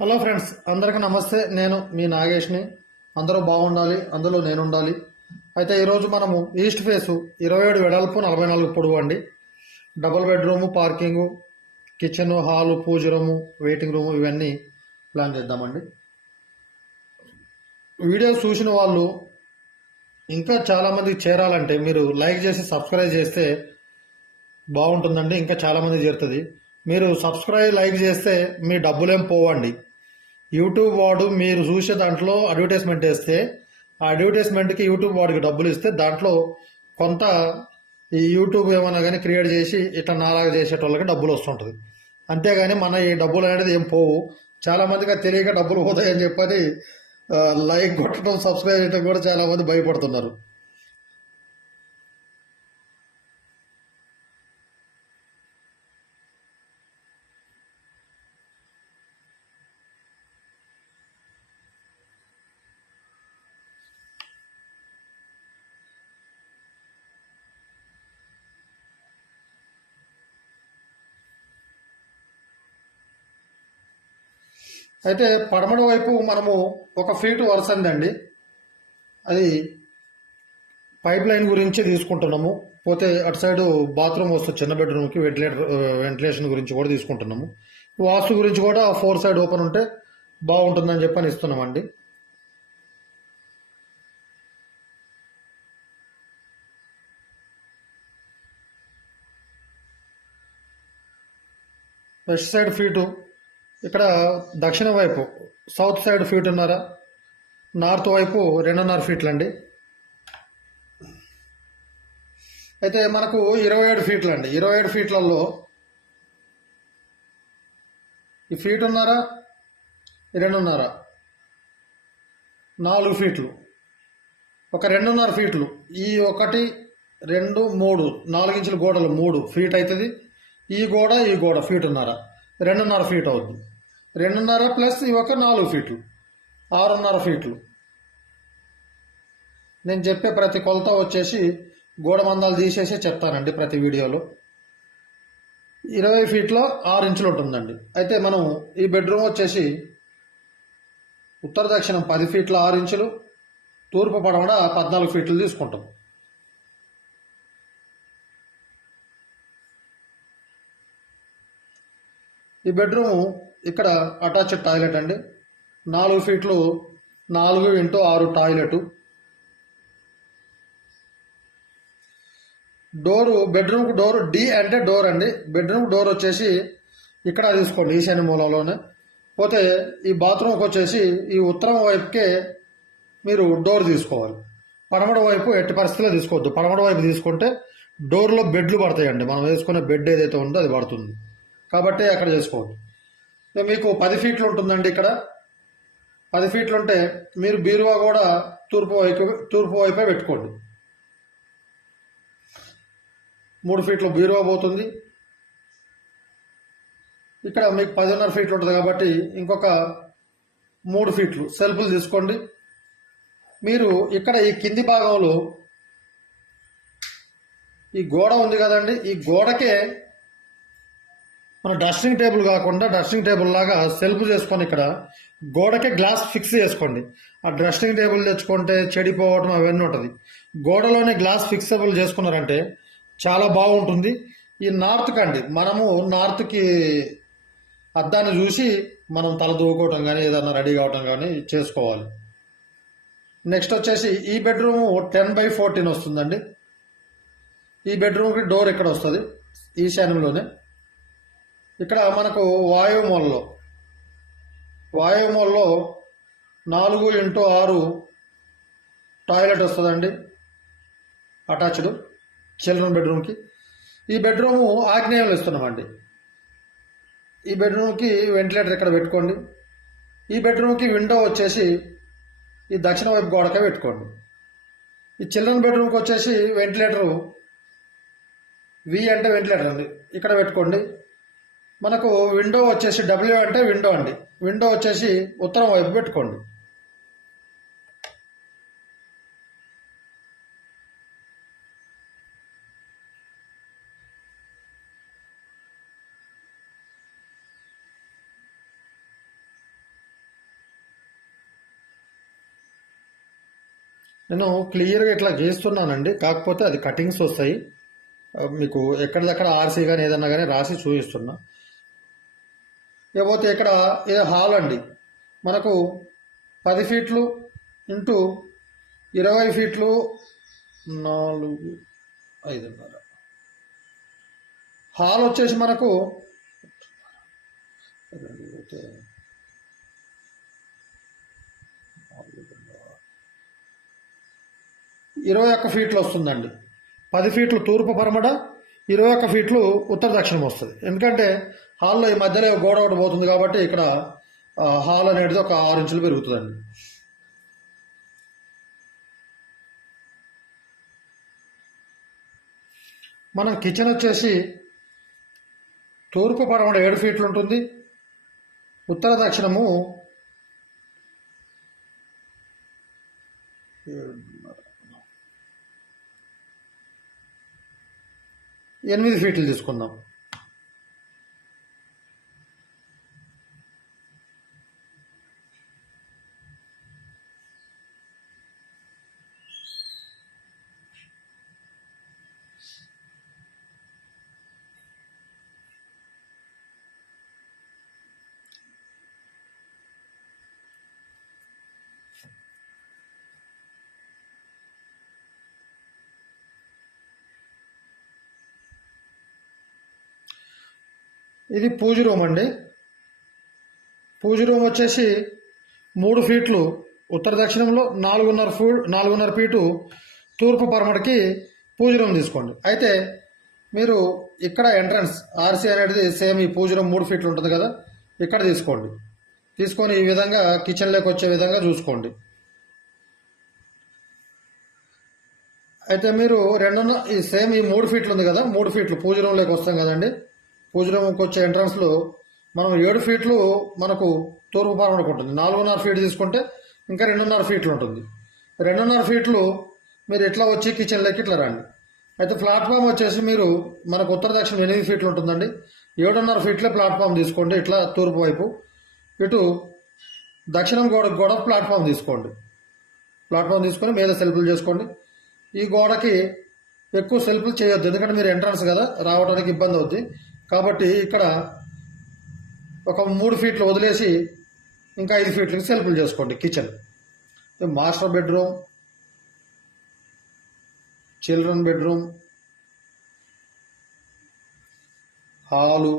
Hello friends అందరికీ నమస్తే. నేను మీ నాగేష్ని. అందరూ బాగుండాలి అందులో నేను ఉండాలి అయితే ఈరోజు మనము ఈస్ట్ ఫేసు ఇరవై ఏడు వెడల్పు నలభై నాలుగు పొడవు అండి. Double bedroom parking kitchen hall puja room waiting room ఇవన్నీ ప్లాన్ చేద్దామండి. వీడియో చూసిన వాళ్ళు ఇంకా చాలామందికి చేరాలంటే మీరు లైక్ చేసి సబ్స్క్రైబ్ చేస్తే బాగుంటుందండి ఇంకా చాలామంది చేరుతుంది. మీరు సబ్స్క్రైబ్ లైక్ చేస్తే మీ డబ్బులేం పోవండి. యూట్యూబ్ వాడు మీరు చూసే దాంట్లో అడ్వర్టైజ్మెంట్ వేస్తే ఆ అడ్వర్టైజ్మెంట్కి యూట్యూబ్ వాడికి డబ్బులు ఇస్తే దాంట్లో కొంత ఈ యూట్యూబ్ ఏమైనా కానీ క్రియేట్ చేసి ఇట్లా నాలాగా చేసేటోళ్ళకి డబ్బులు వస్తుంటుంది. అంతేగాని మన ఈ డబ్బులు అనేది ఏం పోవు. చాలా మందికి తెలియక డబ్బులు పోతాయని చెప్పని లైక్ కొట్టడం సబ్స్క్రైబ్ చేయడం కూడా చాలామంది భయపడుతున్నారు. అయితే పడమడ వైపు మనము ఒక ఫీట్ వరసందండి అది పైప్ లైన్ గురించి తీసుకుంటున్నాము. పోతే అటు సైడ్ బాత్రూమ్ వస్తుంది చిన్న బెడ్రూమ్కి వెంటిలేటర్ వెంటిలేషన్ గురించి కూడా తీసుకుంటున్నాము. వాస్తు గురించి కూడా ఫోర్ సైడ్ ఓపెన్ ఉంటే బాగుంటుందని చెప్పని ఇస్తున్నామండి. వెస్ట్ సైడ్ ఫీటు ఇక్కడ దక్షిణ వైపు సౌత్ సైడ్ ఫీట్ ఉన్నారా? నార్త్ వైపు రెండున్నర ఫీట్లు అండి అయితే మనకు ఇరవై ఏడు ఫీట్లు అండి ఇరవై ఏడు ఫీట్లలో ఈ ఫీట్ ఉన్నారా? రెండున్నర. నాలుగు ఫీట్లు ఒక రెండున్నర ఫీట్లు ఈ ఒకటి రెండు మూడు నాలుగు ఇంచుల గోడలు మూడు ఫీట్ అవుతుంది ఈ గోడ ఈ గోడ ఫీట్ ఉన్నారా? రెండున్నర ఫీట్ అవుతుంది రెండున్నర ప్లస్ ఈ ఒక నాలుగు ఫీట్లు. ఆరున్నర ఫీట్లు. నేను చెప్పే ప్రతి కొలత వచ్చేసి గోడ మందాలు తీసేసి చెప్తానండి ప్రతి వీడియోలో. ఇరవై ఫీట్లో ఆరు ఇంచులు ఉంటుందండి. అయితే మనం ఈ బెడ్రూమ్ వచ్చేసి ఉత్తర దక్షిణం పది ఫీట్ల ఆరు ఇంచులు తూర్పు పడమడ పద్నాలుగు ఫీట్లు తీసుకుంటాం. ఈ బెడ్రూమ్ ఇక్కడ అటాచ్డ్ టాయిలెట్ అండి. నాలుగు ఫీట్లు నాలుగు ఇంటూ ఆరు టాయిలెట్ డోరు బెడ్రూమ్కి డోర్ డి అంటే డోర్ అండి. బెడ్రూమ్ డోర్ వచ్చేసి ఇక్కడ తీసుకోండి ఈశాన్య మూలంలోనే. పోతే ఈ బాత్రూమ్కి వచ్చేసి ఈ ఉత్తరం వైపుకే మీరు డోర్ తీసుకోవాలి. పడమడ వైపు ఎట్టి పరిస్థితిలో తీసుకోవద్దు. పడమడ వైపు తీసుకుంటే డోర్లో బెడ్లు పడతాయండి. మనం వేసుకునే బెడ్ ఏదైతే ఉందో అది పడుతుంది. కాబట్టి అక్కడ చేసుకోవద్దు మీకు పది ఫీట్లు ఉంటుందండి ఇక్కడ. పది ఫీట్లు ఉంటే మీరు బీరువా కూడా తూర్పు వైపు తూర్పు వైపే పెట్టుకోండి. మూడు ఫీట్లు బీరువా పోతుంది. ఇక్కడ మీకు పదిన్నర ఫీట్లు ఉంటుంది కాబట్టి ఇంకొక మూడు ఫీట్లు సెల్ఫ్లు తీసుకోండి. మీరు ఇక్కడ ఈ కింది భాగంలో ఈ గోడ ఉంది కదండి ఈ గోడకే మనం డస్టింగ్ టేబుల్ కాకుండా డస్టింగ్ టేబుల్ లాగా సెల్ఫ్ చేసుకొని ఇక్కడ గోడకి గ్లాస్ ఫిక్స్ చేసుకోండి. ఆ డ్రెస్టింగ్ టేబుల్ తెచ్చుకుంటే చెడిపోవడం అవన్నీ ఉంటుంది. గోడలోనే గ్లాస్ ఫిక్సబుల్ చేసుకున్నారంటే చాలా బాగుంటుంది. ఈ నార్త్ కండి మనము నార్త్కి అద్దాన్ని చూసి మనం తల దూకోవటం కానీ ఏదన్నా రెడీ కావటం కానీ చేసుకోవాలి. నెక్స్ట్ వచ్చేసి ఈ బెడ్రూమ్ టెన్ బై ఫోర్టీన్ వస్తుందండి. ఈ బెడ్రూమ్కి డోర్ ఇక్కడ వస్తుంది? ఈశాన్యంలోనే ఇక్కడ మనకు వాయువు మూలలో నాలుగు ఇంటూ ఆరు టాయిలెట్ వస్తుందండి అటాచ్డ్ చిల్డ్రన్ బెడ్రూమ్కి. ఈ బెడ్రూము ఆగ్నేయంలో ఇస్తున్నామండి. ఈ బెడ్రూమ్కి వెంటిలేటర్ ఇక్కడ పెట్టుకోండి. ఈ బెడ్రూమ్కి విండో వచ్చేసి ఈ దక్షిణ వైపు గోడకే పెట్టుకోండి. ఈ చిల్డ్రన్ బెడ్రూమ్కి వచ్చేసి వెంటిలేటరు వి అంటే వెంటిలేటర్ అండి. ఇక్కడ పెట్టుకోండి. మనకు విండో వచ్చేసి డబ్ల్యూ అంటే విండో అండి. విండో వచ్చేసి ఉత్తరం వైపు పెట్టుకోండి. నేను క్లియర్గా ఇట్లా గీస్తున్నానండి. కాకపోతే అది కటింగ్స్ వస్తాయి. మీకు ఎక్కడిదక్కడ ఆర్సీ కానీ ఏదన్నా కానీ రాసి చూపిస్తున్నా. ఇకపోతే ఇక్కడ ఇది హాల్ అండి? మనకు పది ఫీట్లు ఇంటూ ఇరవై ఫీట్లు నాలుగు ఐదున్నర హాల్ వచ్చేసి మనకు ఇరవై ఒక్క ఫీట్లు వస్తుందండి. పది ఫీట్లు తూర్పు పరమడ ఇరవై ఒక్క ఫీట్లు ఉత్తర దక్షిణం వస్తుంది. ఎందుకంటే హాల్లో ఈ మధ్యలో గోడ ఒకటి పోతుంది కాబట్టి ఇక్కడ హాల్ అనేది ఒక ఆరు ఇంచులు పెరుగుతుందండి. మనం కిచెన్ వచ్చేసి తూర్పు పడమట ఏడు ఫీట్లు ఉంటుంది. ఉత్తర దక్షిణము ఎనిమిది ఫీట్లు తీసుకుందాం. ఇది పూజ రూమ్ అండి. పూజ రూమ్ వచ్చేసి మూడు ఫీట్లు. ఉత్తర దక్షిణంలో నాలుగున్నర ఫూ నాలుగున్నర ఫీటు తూర్పు పరమటికి పూజ రూమ్ తీసుకోండి. అయితే మీరు ఇక్కడ ఎంట్రన్స్ ఆర్సీ అనేది సేమ్ ఈ పూజ రూమ్ మూడు ఫీట్లు ఉంటుంది కదా ఇక్కడ తీసుకోండి. తీసుకొని ఈ విధంగా కిచెన్లోకి వచ్చే విధంగా చూసుకోండి. అయితే మీరు రెండున్న ఈ సేమ్ ఈ మూడు ఫీట్లు ఉంది కదా మూడు ఫీట్లు పూజ రూమ్లోకి వస్తాం కదండి. పూజ వచ్చే ఎంట్రన్స్లో మనం ఏడు ఫీట్లు మనకు తూర్పు పరమడకు ఉంటుంది నాలుగున్నర ఫీట్ తీసుకుంటే ఇంకా రెండున్నర ఫీట్లు ఉంటుంది. రెండున్నర ఫీట్లు మీరు ఇట్లా వచ్చి కిచెన్లోకి ఇట్లా రండి. అయితే ప్లాట్ఫామ్ వచ్చేసి మీరు మనకు ఉత్తర దక్షిణం ఎనిమిది ఫీట్లు ఉంటుందండి. ఏడున్నర ఫీట్లే ప్లాట్ఫామ్ తీసుకోండి ఇట్లా తూర్పు వైపు. ఇటు దక్షిణం గోడకు కూడా ప్లాట్ఫామ్ తీసుకోండి. ప్లాట్ఫామ్ తీసుకొని మీద సెల్ఫ్లు చేసుకోండి. ఈ గోడకి ఎక్కువ సెల్ఫ్లు చేయొద్దు. ఎందుకంటే మీరు ఎంట్రన్స్ కదా రావడానికి ఇబ్బంది అవుద్ది. కాబట్టి ఇక్కడ ఒక మూడు ఫీట్లు వదిలేసి ఇంకా ఐదు ఫీట్లకి సెల్ఫ్లు చేసుకోండి kitchen master bedroom children bedroom hall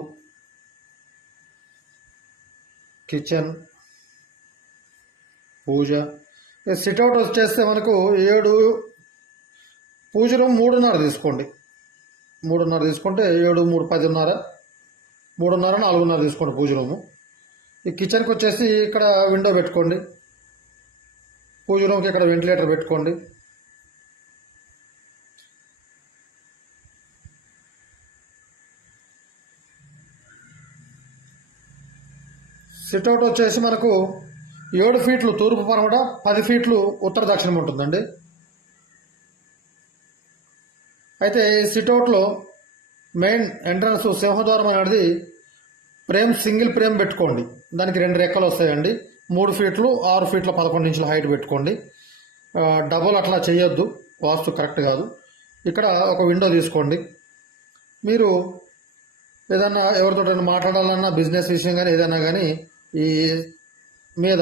kitchen puja. Sit out వచ్చేస్తే మనకు ఏడు పూజ రూమ్ మూడున్నర తీసుకోండి. మూడున్నర తీసుకుంటే ఏడు మూడు పదిన్నర. మూడున్నర నాలుగున్నర తీసుకోండి పూజ రూము. ఈ కిచెన్కి వచ్చేసి ఇక్కడ విండో పెట్టుకోండి. పూజ రూమ్కి ఇక్కడ వెంటిలేటర్ పెట్టుకోండి. సిట్అవుట్ వచ్చేసి మనకు ఏడు ఫీట్లు తూర్పు పరమట పది ఫీట్లు ఉత్తర దక్షిణం ఉంటుందండి. అయితే ఈ సిట్అవుట్లో మెయిన్ ఎంట్రన్స్ సింహద్వారం అనేది ప్రేమ్ సింగిల్ ప్రేమ్ పెట్టుకోండి. దానికి రెండు రెక్కలు వస్తాయండి. మూడు ఫీట్లు ఆరు ఫీట్ల పదకొండు ఇంచుల హైట్ పెట్టుకోండి. డబుల్ అట్లా చేయొద్దు. వాస్తు కరెక్ట్ కాదు. ఇక్కడ ఒక విండో తీసుకోండి. మీరు ఏదన్నా ఎవరితో మాట్లాడాలన్నా బిజినెస్ విషయం కానీ ఏదైనా కానీ ఈ మీద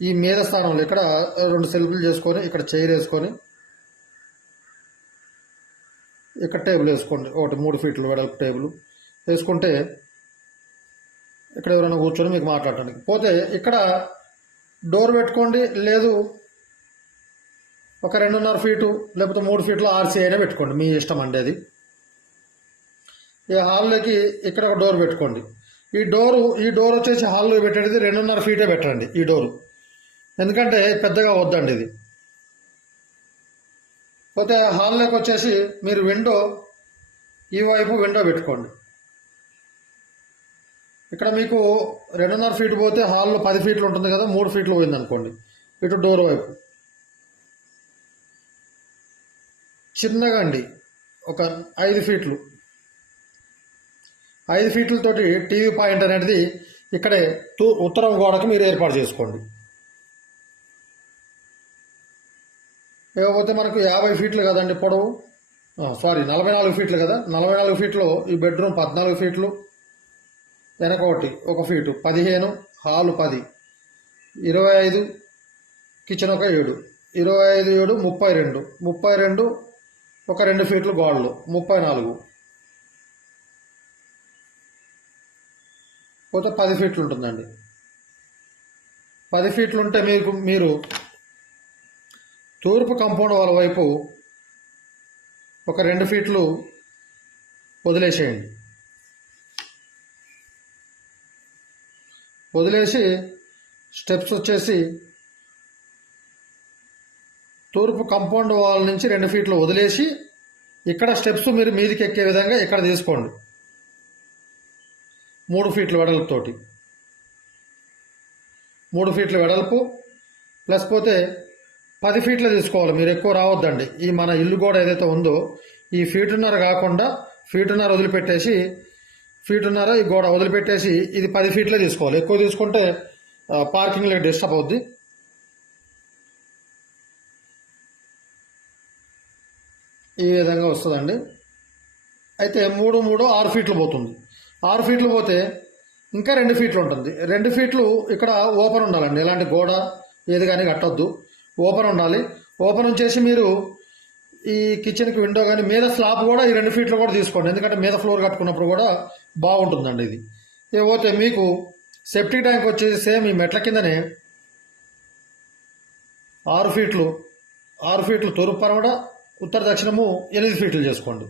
ఈ మీద స్థానంలో ఇక్కడ రెండు సెల్ఫ్లు చేసుకొని ఇక్కడ చైర్ వేసుకొని ఇక్కడ టేబుల్ వేసుకోండి. ఒకటి మూడు ఫీట్లు వెడల్పు టేబుల్. వేసుకుంటే ఇక్కడ ఎవరైనా కూర్చొని మీకు మాట్లాడటానికి. పోతే ఇక్కడ డోర్ పెట్టుకోండి. లేదు ఒక రెండున్నర ఫీటు లేకపోతే మూడు ఫీట్లు ఆర్సీ అయినా పెట్టుకోండి. మీ ఇష్టం అండి అది. ఈ హాల్లోకి ఇక్కడ ఒక డోర్ పెట్టుకోండి. ఈ డోరు ఈ డోర్ వచ్చేసి హాల్లో పెట్టేది రెండున్నర ఫీటే పెట్టండి ఈ డోరు. ఎందుకంటే పెద్దగా వద్దండి ఇది. పోతే హాల్లోకి వచ్చేసి మీరు విండో ఈ వైపు విండో పెట్టుకోండి. ఇక్కడ మీకు రెండున్నర ఫీట్ పోతే హాల్లో పది ఫీట్లు ఉంటుంది కదా మూడు ఫీట్లు పోయింది అనుకోండి ఇటు డోర్ వైపు. చిన్నగా అండి ఒక ఐదు ఫీట్లు ఐదు ఫీట్లతోటి టీవీ పాయింట్ అనేది ఇక్కడే తూ ఉత్తరం గోడకి మీరు ఏర్పాటు చేసుకోండి. ఇకపోతే మనకు యాభై ఫీట్లు కదండి పొడవు? సారీ నలభై నాలుగు ఫీట్లు కదా? నలభై నాలుగు ఫీట్లో ఈ బెడ్రూమ్ పద్నాలుగు ఫీట్లు వెనక ఒకటి ఒక ఫీటు పదిహేను హాలు పది ఇరవై ఐదు కిచెన్ ఒక ఏడు ఇరవై ఐదు ఏడు ముప్పై రెండు ముప్పై రెండు ఒక రెండు ఫీట్లు గోడలు ముప్పై నాలుగు. పోతే పది ఫీట్లు ఉంటుందండి. పది ఫీట్లు ఉంటే మీకు మీరు తూర్పు కంపౌండ్ వాళ్ళ వైపు ఒక రెండు ఫీట్లు వదిలేసేయండి. వదిలేసి స్టెప్స్ వచ్చేసి తూర్పు కంపౌండ్ వాల్ నుంచి రెండు ఫీట్లు వదిలేసి ఇక్కడ స్టెప్స్ మీరు మీదికి ఎక్కే విధంగా ఇక్కడ తీసుకోండి. మూడు ఫీట్ల వెడల్పుతోటి. మూడు ఫీట్ల వెడల్పు ప్లస్ పోతే పది ఫీట్లు తీసుకోవాలి మీరు ఎక్కువ రావద్దండి. ఈ మన ఇల్లు గోడ ఏదైతే ఉందో ఈ ఫీటున్నర కాకుండా ఫీటున్నర వదిలిపెట్టేసి ఫీటున్నర ఈ గోడ వదిలిపెట్టేసి ఇది పది ఫీట్లే తీసుకోవాలి. ఎక్కువ తీసుకుంటే పార్కింగ్లో డిస్టర్బ్ అవుద్ది. ఈ విధంగా వస్తుందండి. అయితే మూడు మూడు ఆరు ఫీట్లు పోతుంది. ఆరు ఫీట్లు పోతే ఇంకా రెండు ఫీట్లు ఉంటుంది. రెండు ఫీట్లు ఇక్కడ ఓపెన్ ఉండాలండి. ఎలాంటి గోడ ఏది కానీ కట్టొద్దు. ఓపెన్ ఉండాలి. ఓపెన్ చేసి మీరు ఈ కిచెన్కి విండో కానీ మీద స్లాబ్ కూడా ఈ రెండు ఫీట్లు కూడా తీసుకోండి. ఎందుకంటే మీద ఫ్లోర్ కట్టుకున్నప్పుడు కూడా బాగుంటుందండి ఇది. ఓకే మీకు సెప్టిక్ ట్యాంక్ వచ్చేసి సేమ్ ఈ మెట్ల కిందనే ఆరు ఫీట్లు ఆరు ఫీట్లు తూర్పు పరమడ ఉత్తర దక్షిణము ఎనిమిది ఫీట్లు చేసుకోండి.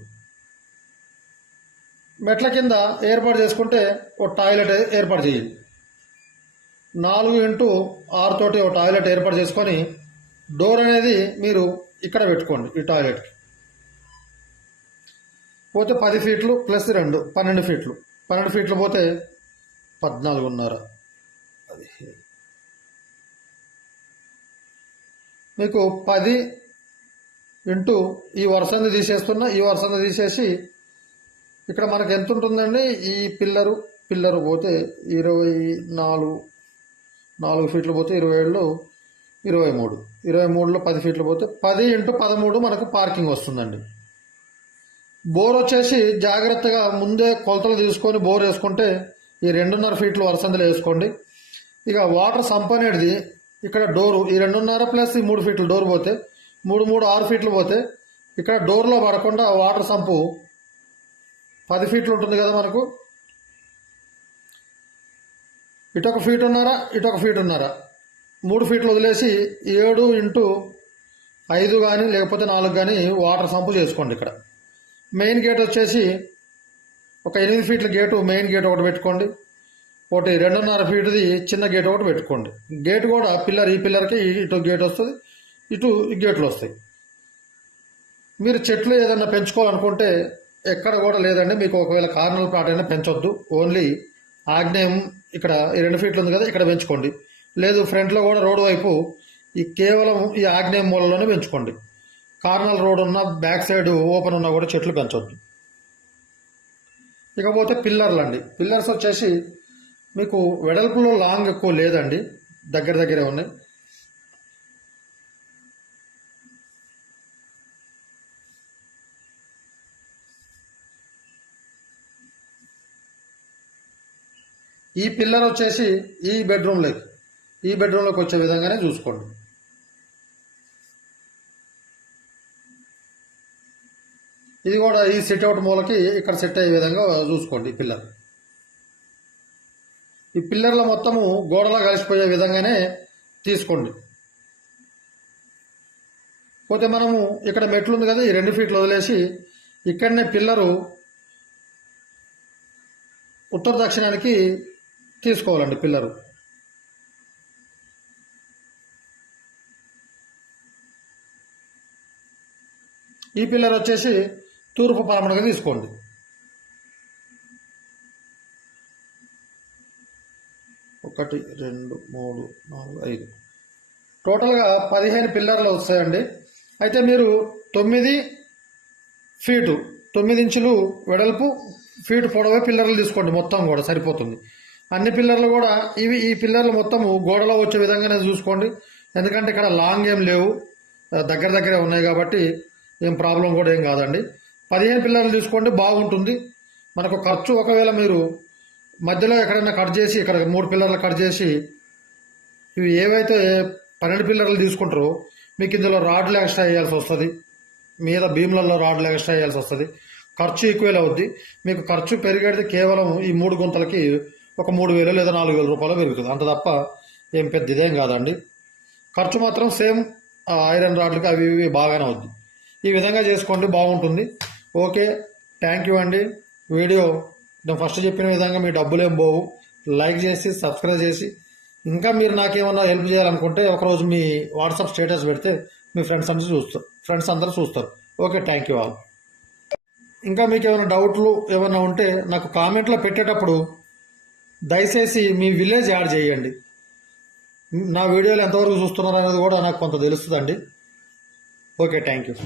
మెట్ల కింద ఏర్పాటు చేసుకుంటే ఒక టాయిలెట్ ఏర్పాటు చేయండి. నాలుగు ఇంటూ ఆరుతోటి ఒక టాయిలెట్ ఏర్పాటు చేసుకొని డోర్ అనేది మీరు ఇక్కడ పెట్టుకోండి ఈ టాయిలెట్కి. పోతే పది ఫీట్లు ప్లస్ రెండు పన్నెండు ఫీట్లు. పన్నెండు ఫీట్లు పోతే పద్నాలుగున్నర. పదిహేను మీకు పది ఇంటూ ఈ వరుసని తీసేస్తున్నా ఈ వరుసని తీసేసి ఇక్కడ మనకు ఎంత ఉంటుందండి? ఈ పిల్లరు పిల్లరు పోతే ఇరవై నాలుగు నాలుగు ఫీట్లు పోతే ఇరవై ఏళ్ళు. ఇరవై మూడు. ఇరవై మూడులో పది ఫీట్లు పోతే పది ఇంటూ పదమూడు మనకు పార్కింగ్ వస్తుందండి. బోర్ వచ్చేసి జాగ్రత్తగా ముందే కొలతలు తీసుకొని బోర్ వేసుకుంటే ఈ రెండున్నర ఫీట్లు వరసందులు వేసుకోండి. ఇక వాటర్ సంప్ అనేది ఇక్కడ డోరు ఈ రెండున్నర ప్లస్ ఈ మూడు ఫీట్లు డోర్ పోతే మూడు మూడు ఆరు ఫీట్లు పోతే ఇక్కడ డోర్లో పడకుండా వాటర్ సంపు పది ఫీట్లు ఉంటుంది కదా మనకు. ఇటొక ఫీట్ ఉన్నారా? ఇటొక ఫీట్ ఉన్నారా? మూడు ఫీట్లు వదిలేసి ఏడు ఇంటూ ఐదు కానీ లేకపోతే నాలుగు కానీ వాటర్ సంపు చేసుకోండి ఇక్కడ. మెయిన్ గేట్ వచ్చేసి ఒక ఎనిమిది ఫీట్ల గేటు మెయిన్ గేట్ ఒకటి పెట్టుకోండి. ఒకటి రెండున్నర ఫీటుది చిన్న గేట్ ఒకటి పెట్టుకోండి. గేట్ కూడా పిల్లర్ ఈ పిల్లర్కి ఇటు గేట్ వస్తుంది ఇటు గేట్లు వస్తాయి. మీరు చెట్లు ఏదైనా పెంచుకోవాలనుకుంటే ఎక్కడ కూడా లేదండి. మీకు ఒకవేళ కార్నల్ ప్లాట్ అయినా పెంచొద్దు. ఓన్లీ ఆగ్నేయం ఇక్కడ ఈ రెండు ఫీట్లు ఉంది కదా ఇక్కడ పెంచుకోండి. లేదు ఫ్రంట్లో కూడా రోడ్డు వైపు ఈ కేవలం ఈ ఆగ్నేయ మూలలోనే పెంచుకోండి. కార్నల్ రోడ్ ఉన్న బ్యాక్ సైడ్ ఓపెన్ ఉన్నా కూడా చెట్లు పెంచొద్దు. ఇకపోతే పిల్లర్లు అండి. పిల్లర్స్ వచ్చేసి మీకు వెడల్పులో లాంగ్ ఎక్కువ లేదండి. దగ్గర దగ్గరే ఉన్నాయి. ఈ పిల్లర్ వచ్చేసి ఈ బెడ్రూమ్లోకి ఈ బెడ్రూమ్లోకి వచ్చే విధంగానే చూసుకోండి. ఇది కూడా ఈ సెట్ అవుట్ మూలకి ఇక్కడ సెట్ అయ్యే విధంగా చూసుకోండి ఈ పిల్లర్. ఈ పిల్లర్ల మొత్తము గోడలో కలిసిపోయే విధంగానే తీసుకోండి. పోతే మనము ఇక్కడ మెట్లు ఉంది కదా ఈ రెండు ఫీట్లు వదిలేసి ఇక్కడనే పిల్లరు ఉత్తర దక్షిణానికి తీసుకోవాలండి పిల్లరు. ఈ పిల్లర్ వచ్చేసి తూర్పు పరమడగా తీసుకోండి. ఒకటి రెండు మూడు నాలుగు ఐదు. టోటల్గా పదిహేను పిల్లర్లు వస్తాయండి. అయితే మీరు తొమ్మిది ఫీటు తొమ్మిది ఇంచులు వెడల్పు ఫీటు పొడవే పిల్లర్లు తీసుకోండి మొత్తం కూడా సరిపోతుంది. అన్ని పిల్లర్లు కూడా ఇవి ఈ పిల్లర్లు మొత్తము గోడలో వచ్చే విధంగానే చూసుకోండి. ఎందుకంటే ఇక్కడ లాంగ్ ఏం లేవు. దగ్గర దగ్గరే ఉన్నాయి కాబట్టి ఏం ప్రాబ్లం కూడా ఏం కాదండి. పదిహేను పిల్లర్లు తీసుకోండి బాగుంటుంది. మనకు ఖర్చు ఒకవేళ మీరు మధ్యలో ఎక్కడైనా కట్ చేసి ఇక్కడ మూడు పిల్లర్లు కట్ చేసి ఇవి ఏవైతే పన్నెండు పిల్లర్లు తీసుకుంటారో మీకు ఇందులో రాడ్లు ఎక్స్ట్రా వేయాల్సి వస్తుంది. మీద భీములలో రాడ్లు ఎక్స్ట్రా వేయాల్సి వస్తుంది. ఖర్చు ఈక్వల్ అవుద్ది. మీకు ఖర్చు పెరిగేది కేవలం ఈ మూడు గుంతలకి ఒక మూడు వేలు లేదా నాలుగు వేల రూపాయలు పెరుగుతుంది. అంత తప్ప ఏం పెద్ద ఇదేం కాదండి. ఖర్చు మాత్రం సేమ్ ఐరన్ రాడ్లకి అవి ఇవి బాగానే అవుద్ది. ఈ విధంగా చేసుకోండి బాగుంటుంది. ఓకే థ్యాంక్ యూ అండి. వీడియో నేను ఫస్ట్ చెప్పిన విధంగా మీ డబ్బులేం పోవు. లైక్ చేసి సబ్స్క్రైబ్ చేసి. ఇంకా మీరు నాకేమన్నా హెల్ప్ చేయాలనుకుంటే ఒకరోజు మీ వాట్సాప్ స్టేటస్ పెడితే మీ ఫ్రెండ్స్ అందరూ చూస్తారు. ఫ్రెండ్స్ అందరూ చూస్తారు. ఓకే థ్యాంక్ యూ ఆల్ ఇంకా మీకు ఏమైనా డౌట్లు ఏమైనా ఉంటే నాకు కామెంట్లో పెట్టేటప్పుడు దయచేసి మీ విలేజ్ యాడ్ చేయండి. నా వీడియోలు ఎంతవరకు చూస్తున్నారు అనేది కూడా నాకు కొంత తెలుస్తుందండి. Okay thank you